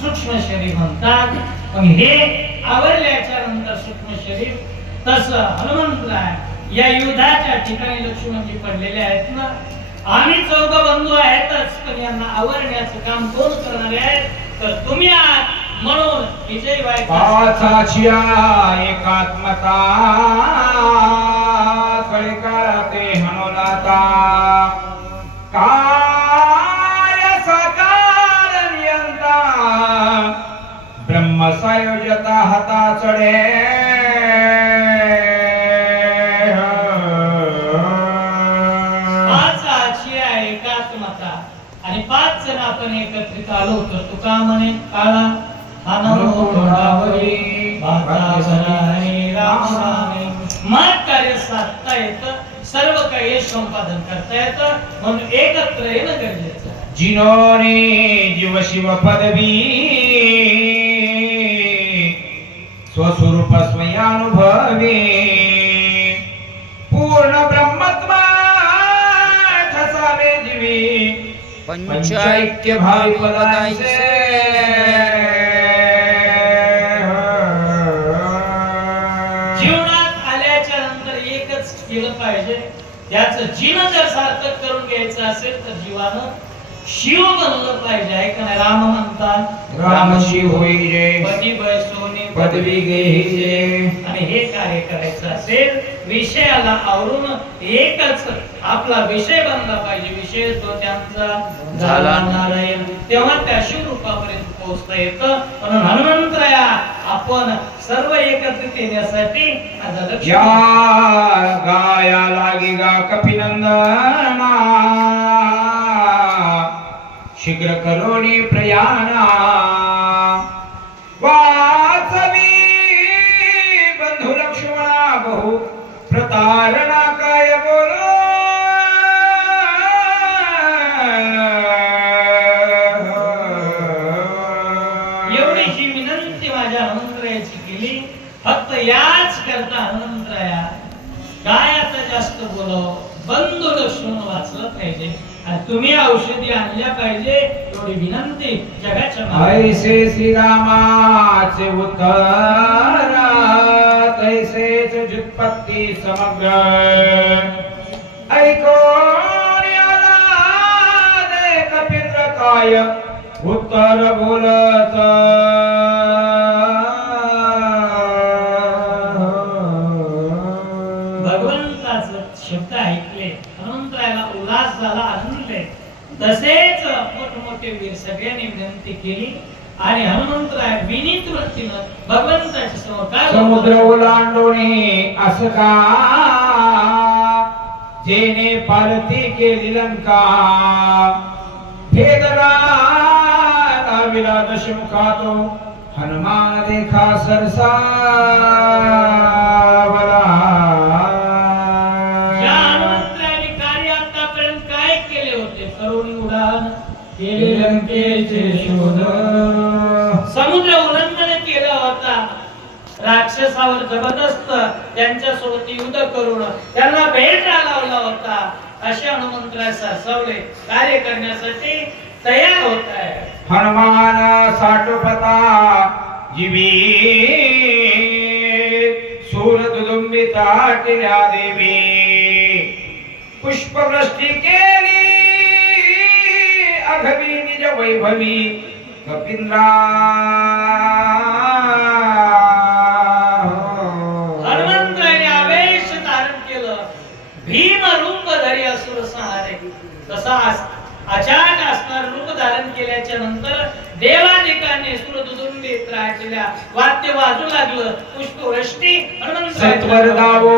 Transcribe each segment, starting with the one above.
सूक्ष्म शरीर म्हणतात. पण हे आवरल्याच्या नंतर सूक्ष्म शरीर तसं हनुमंतराय या युद्धाच्या ठिकाणी लक्ष्मणजी पडलेले आहेत ना. आम्ही चौघ बंधू आहेतच, पण यांना आवरण्याचं काम कोण करणारे आहेत? तर तुम्ही आहात. म्हणून विजय व्हायचा एकात्मता कळते हनुनाता काय सकाळ नियंता ब्रह्म संयोजता हाता चढे एकात्मता आणि 5 जण आपण एकत्रित आलो होतो. तुका म्हणे काळा मत कार्य साधता येतं, सर्व काही संपादन करता येतं. म्हणून एकत्र येणं गरजेचं आहे. जिनोने जीव शिव पदवी स्वस्वरूप स्वयानुभवे पूर्ण ब्रह्मत्व ठसावे जीवी पंचैक्य भावी पदायसे. जीवनात आल्याच्या नंतर एकच केलं पाहिजे. त्याचं जीवन जर सार्थक करून घ्यायचं असेल तर जीवानं शिव बनलं पाहिजे. आहे का नाही? राम म्हणतात राम शिव होईजे पदी बैसोनी पदवी घेईजे. आणि हे कार्य करायचं असेल विषयाला आवरून एकच आपला विषय बनला पाहिजे. विषय तो त्यांचा झाला नारायण, तेव्हा त्या शिवरूपापर्यंत पोहोचता येतं. म्हणून हनुमंतराया आपण सर्व एकत्रित येण्यासाठी या गाया लागी गा कपिनंदना शीघ्र करोनी प्रयाणा वाचवी बंधु लक्ष्मणा बहु प्रतारणा काय बोलो एवढीशी विनंती माझ्या हनुमंतरायाची केली. फक्त याच करता हनुमंतराया काय आता जास्त बोलाव, बंधू लक्ष्मण वाचलं पाहिजे आणि तुम्ही औषधी आणल्या पाहिजे एवढी विनंती जगाच्या. ऐसे श्रीरामाचे उत्तर तैसेच व्युत्पत्ती समग्र ऐकोन आला दे कपिंद्र काय उत्तर बोलत. भगवंताचे शब्द ऐकले, हनुमंतरायाला उल्हास झाला, आनंदले. तसेच मोठमोठे वीर सगळ्यांनी विनंती केली आणि हनुमंतराय विनीत वृत्तीनं भगवंताच्या समोर काय समुद्र ओलांडोने असं का जेने पालती केली लंका भेदला लाविला दशमुखा तो हनुमान देखा सरसा समुद्र उल्लंघन केलं होता. राक्षसावर जबरदस्त त्यांच्यासोबत युद्ध करून त्यांना भेट लावला होता. असे हनुमंतराय सरसावले कार्य करण्यासाठी तयार होत आहे. हनुमान साठोपता जीवी सूर दुदुंबिता टिल्या देवी पुष्पवृष्टी केली अघवी निज वैभवी कपिंद्रा. हनुमंतरायाने आवेश धारण केलं. भीम रूप धरी असुर संहारे. तसा अचाट असणार रूप धारण केल्याच्या नंतर देवादिकांनी सुरदुदुंबित राहिलेल्या वाद्य वाजू लागलं. पुष्पवृष्टी सत्वर दावो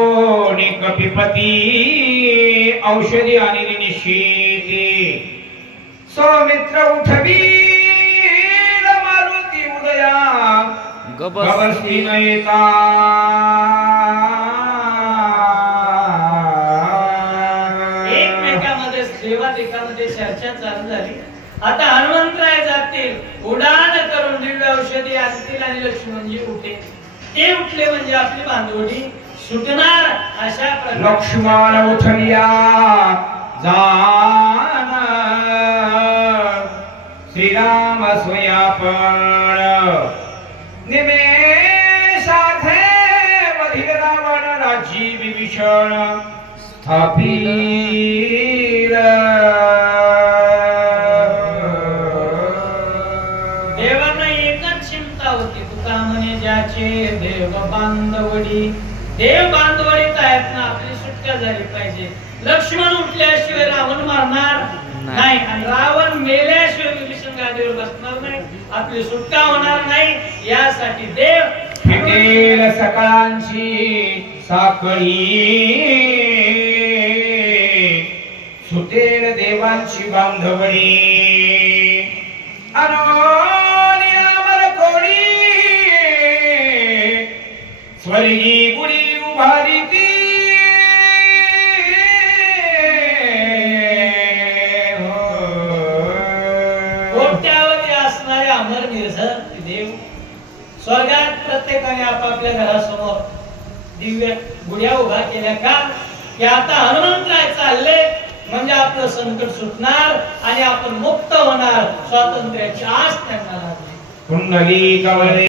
नि कपिपती औषधी आणि निशिती सौमित्र उठवी मारुती उदया गबस्ती नयता. एकमेकांमध्ये देवादिकांमध्ये चर्चा चालू झाली. आता हनुमंतराय जातील, उडान करून दिव्य औषधी आणतील आणि लक्ष्मणजी उठे. ते उठले म्हणजे आपली बांधवडी सुटणार. अशा प्रकारे लक्ष्मण उठलिया जान श्रीराम स्वयापण निमेषाथे वधिक रावण राजी विभीषण स्थापिल देवांना एकच चिंता होती तुका म्हणे ज्याचे देव बांधवडी देव बांधवडीत आहेत ना आपली सुटका झाली पाहिजे. लक्ष्मण उठल्याशिवाय रावण मारणार नाही आणि रावण मेल्याशिवाय विभीषण गादीवर बसणार नाही, आपली सुटका होणार नाही. यासाठी देव फिटेल सकाळांची साखळी सुटेल देवांची बांधवडी अनोनी अमर कोणी स्वर्गी गुढी उभारी ती कोट्यावधी असणारे अमर निर्झर देव स्वर्गात प्रत्येकाने आपापल्या घरासमोर दिव्य गुढ्या उभा केल्या का की आता हनुमंतराय चालले म्हणजे आपलं संकट सुटणार आणि आपण मुक्त होणार. स्वातंत्र्याची आस त्यांना लागली. कुंडली कवळे